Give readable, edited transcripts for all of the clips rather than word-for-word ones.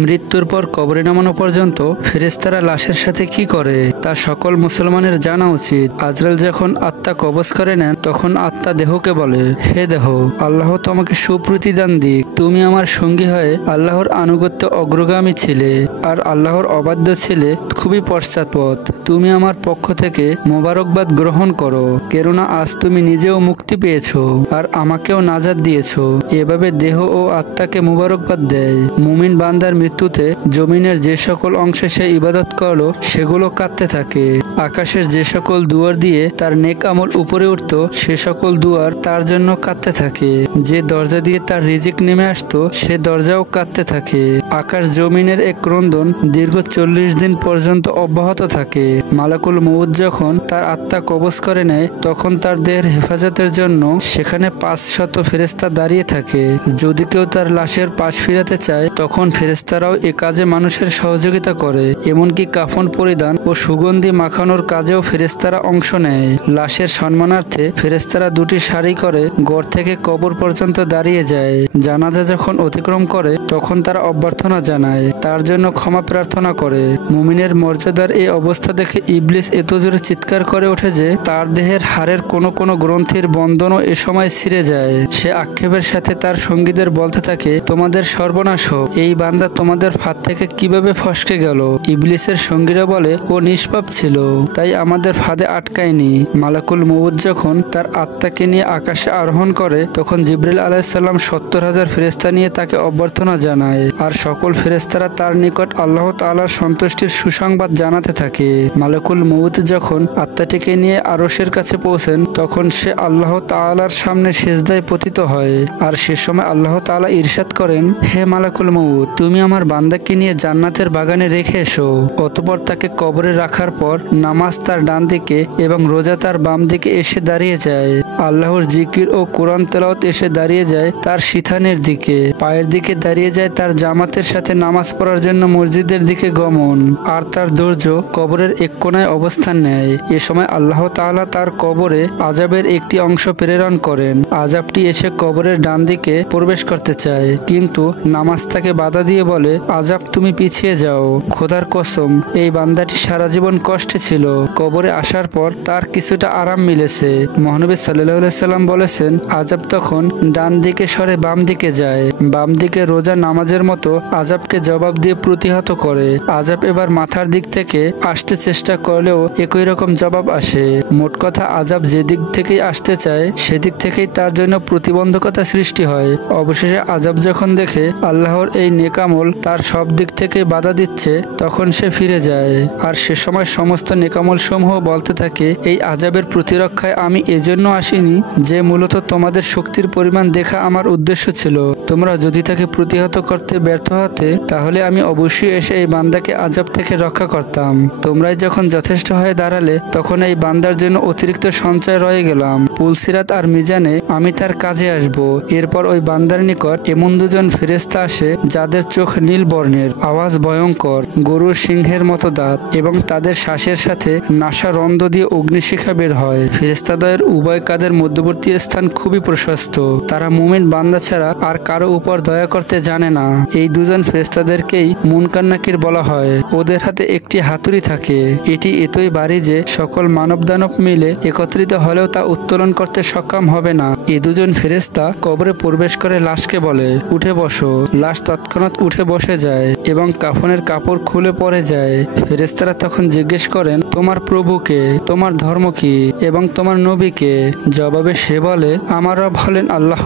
মৃত্যুর পর কবরে নামানো পর্যন্ত ফেরেশতারা লাশের সাথে কি করে তা সকল মুসলমানের জানা উচিত। আজরাইল যখন আত্মা কবজ করে নেন তখন আত্মা দেহকে বলে, হে দেহ, আল্লাহ তোমাকে সুপ্রতিদান দিক। তুমি আমার সঙ্গী হয়ে আল্লাহর আনুগত্য অগ্রগামী ছিলে আর আল্লাহর অবাধ্য ছিলে খুবই পশ্চাৎপদ। তুমি আমার পক্ষ থেকে মোবারকবাদ গ্রহণ করো, কেননা আজ তুমি নিজেও মুক্তি পেয়েছো আর আমাকেও নাজাত দিয়েছো। এভাবে দেহ ও আত্মাকে মোবারকবাদ দেয়। মুমিন বান্দার মৃত্যুতে জমিনের যে সকল অংশে সে ইবাদত করলো সেগুলো কাঁদতে থাকে। আকাশের যে সকল দুয়ার দিয়ে তার নেক আমল উপরে উঠতো সে সকল দুয়ার তার জন্য কাঁদতে থাকে। যে দরজা দিয়ে তার রিজিক নেমে আসতো সে দরজাও কাঁদতে থাকে। আকাশ জমিনের এক ক্রন্দন দীর্ঘ 40 দিন পর্যন্ত অব্যাহত থাকে। মালাকুল মউত যখন তার আত্মা কবজ করে নেয় তখন তার দেহের হেফাজতের জন্য সেখানে 500 ফেরেশতা দাঁড়িয়ে থাকে। যদি কেউ তার লাশের পাশ ফিরাতে চায় তখন ফেরেশতারাও এ কাজে মানুষের সহযোগিতা করে। এমনকি কাফন পরিধান ও সুগন্ধি মাখানোর কাজেও ফেরেশতারা অংশ নেয়। লাশের সম্মানার্থে ফেরেশতারা 2টি সারি করে গড় থেকে কবর পর্যন্ত দাঁড়িয়ে যায়। জানাজা যখন অতিক্রম করে তখন তারা অভ্যর্থনা জানায়, তার জন্য ক্ষমা প্রার্থনা করে। মুমিনের মর্যাদার এই অবস্থা দেখে ইবলিস এত জোরে চিৎকার করে ওঠে যে তার দেহের হাড়ের কোনো কোনো গ্রন্থির বন্ধনও এ সময় ছিঁড়ে যায়। সে আক্ষেপের সাথে তার সঙ্গীদের বলতে থাকে, তোমাদের সর্বনাশ হোক, এই বান্দা তোমাদের ফাঁদ থেকে কিভাবে ফসকে গেল। ইবলিসের সঙ্গীরা বলে, ও নিষ্পাপ ছিল, তাই আমাদের ফাঁদে আটকায়নি। মালাকুল মউত যখন তার আত্মাকে নিয়ে আকাশে আরোহণ করে তখন জিবরিল আলাইহিস সালাম 70,000 ফেরেশতা নিয়ে তাকে অভ্যর্থনা জানায় আর সকল ফেরেশতারা তার নিকট আল্লাহ তাআলার সন্তুষ্টির সুসংবাদ জানাতে থাকে। মালাকুল মউত যখন আত্মাটিকে নিয়ে আরশের কাছে পৌঁছেন তখন সে আল্লাহ তাআলার সামনে সিজদায় পতিত হয় আর সে সময় আল্লাহ তাআলা ইরশাদ করেন, হে মালাকুল মউত, তুমি আমার বান্দাকে নিয়ে জান্নাতের বাগানে রেখে এসো। অতঃপর তাকে কবরে রাখার পর নামাজ তার ডান দিকে এবং রোজা তার বাম দিকে এসে দাঁড়িয়ে যায়। আল্লাহর জিকির ও কোরআন তেলাওয়াত এসে দাঁড়িয়ে যায় তার শিথানের দিকে। পায়ের দিকে দাঁড়িয়ে যায় তার জামাতের সাথে নামাজ পড়ার জন্য মসজিদের দিকে গমন। আর তার ধৈর্য কবরের এক কোণায় অবস্থান নেয়। এ সময় আল্লাহ তাআলা তার কবরে আযাবের একটি অংশ প্রেরণ করেন। আযাবটি এসে কবরের ডান দিকে প্রবেশ করতে চায়, কিন্তু নামাজ তাকে বাধা দিয়ে বলে, আযাব তুমি পিছিয়ে যাও। খোদার কসম, এই বান্দাটি সারা জীবন কষ্টে ছিল, কবরে আসার পর তার কিছুটা আরাম মিলেছে। মহানবী সাল্লাল্লাহু আলাইহি সাল্লাম বলেছেন, আযাব তখন ডান দিকে সরে বাম দিকে যায়। বাম দিকে রোজা নামাজের মতো আযাবকে জবাব দিয়ে প্রতিহত করে। আযাব এবার মাথার দিক থেকে আসতে চেষ্টা করলেও একই রকম জবাব আসে। মোট কথা, আযাব যেদিক থেকেই আসতে চায় সেদিক থেকেই তার জন্য প্রতিবন্ধকতা সৃষ্টি হয়। অবশেষে আযাব যখন দেখে আল্লাহর এই নেকামল তার সব দিক থেকে বাধা দিচ্ছে তখন সে ফিরে যায় আর সে সময় সমস্ত নেকামল সমূহ বলতে থাকে, এই আযাবের প্রতিরক্ষায় আমি এজন্য আসিনি যে মূলত তোমাদের শক্তির পরিমাণ দেখা আমার উদ্দেশ্য ছিল। তোমরা যদি তাকে প্রতিহত করতে ব্যর্থ হতে তাহলে আমি অবশ্যই এসে এই বান্দাকে আযাব থেকে রক্ষা করতাম। তোমরাই যখন যথেষ্ট হয়ে দাঁড়ালে তখন এই বান্দার জন্য অতিরিক্ত সঞ্চয় রয়ে গেলাম। পুলসিরাত আর মিজানে আমি তার কাজে আসব। এরপর ওই বান্দার নিকট এমন 2 জন ফেরেশতা আসে যাদের চোখ নীল বর্ণের, আওয়াজ ভয়ঙ্কর, গরুর সিংহের মতো দাঁত এবং তাদের শ্বাসের সাথে নাসা রন্ধ্র দিয়ে অগ্নিশিখা বের হয়। ফেরেশতাদের উভয় কাঁধের মধ্যবর্তী স্থান খুবই প্রশস্ত। তারা মুমিন বান্দা ছাড়া আর কারো উপর দয়া করতে জানে না। এই 2 জন ফেরেশতাদেরকেই মুনকার নাকির বলা হয়। ওদের হাতে একটি হাতুড়ি থাকে। এটি এতই ভারী যে সকল মানব দানব মিলে একত্রিত হলেও তা উত্তোলন করতে সক্ষম হবে না। এই 2 জন ফেরেশতা কবরে প্রবেশ করে লাশকে বলে, উঠে বসো। লাশ তৎক্ষণাৎ উঠে বসে যায় এবং কাফনের কাপড় খুলে পড়ে যায়। ফেরেশতারা তখন জিজ্ঞেস করেন, তোমার প্রভুকে, তোমার ধর্ম কি এবং তোমার নবীকে? জবাবে সে বলে, আমার রব হলেন আল্লাহ,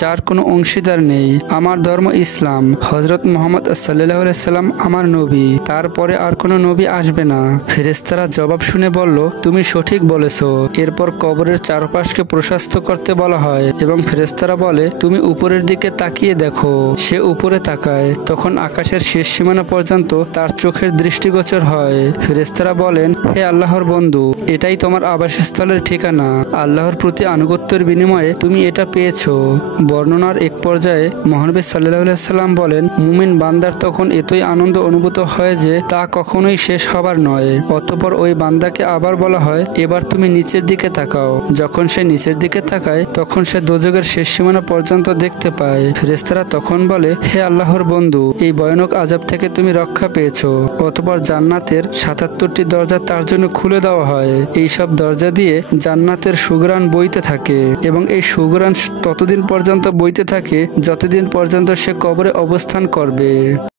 যার কোনো অংশীদার নেই। আমার ধর্ম ইসলাম। হযরত মুহাম্মদ সাল্লাল্লাহু আলাইহি সাল্লাম আমার নবী, তারপরে আর কোনো নবী আসবে না। ফেরেশতারা জবাব শুনে বলল, তুমি সঠিক বলেছো। এরপর কবরের চারপাশকে প্রশস্ত করতে বলা হয় এবং ফেরেশতারা বলে, তুমি উপরের দিকে তাকিয়ে দেখো। সে উপরে তাকায়, তখন আকাশের শেষ সীমানা পর্যন্ত তার চোখের চোখের দৃষ্টিগোচর হয়। ফেরেশতারা বলেন, হে আল্লাহর বন্ধু, এটাই তোমার আবাসস্থলের ঠিকানা। আল্লাহর প্রতি আনুগত্যের বিনিময়ে তুমি এটা পেয়েছো। বর্ণনার এক পর্যায়ে মহানবী সাল্লাল্লাহু আলাইহি সাল্লাম বলেন, মুমিন বান্দার তখন এতই আনন্দ অনুভূত হয় যে তা কখনোই শেষ হবার নয়। অতঃপর ওই বান্দাকে আবার বলা হয়, এবার তুমি নিচের দিকে তাকাও। যখন সে নিচের দিকে তাকায় তখন সে দোজখের শেষ সীমানা পর্যন্ত দেখতে পায়। ফেরেশতারা তখন বলে, হে আল্লাহর বন্ধু, এই ভয়ানক আযাব থেকে তুমি রক্ষা পেয়েছো। অতঃপর জান্নাতের ৭৭টি দরজা তার জন্য খুলে দেওয়া হয়। এই সব দরজা দিয়ে জান্নাতের সুঘ্রাণ বইতে থাকে এবং এই সুঘ্রাণ ততদিন পর্যন্ত বইতে থাকে যতদিন পর্যন্ত সে কবরে অবস্থান করবে।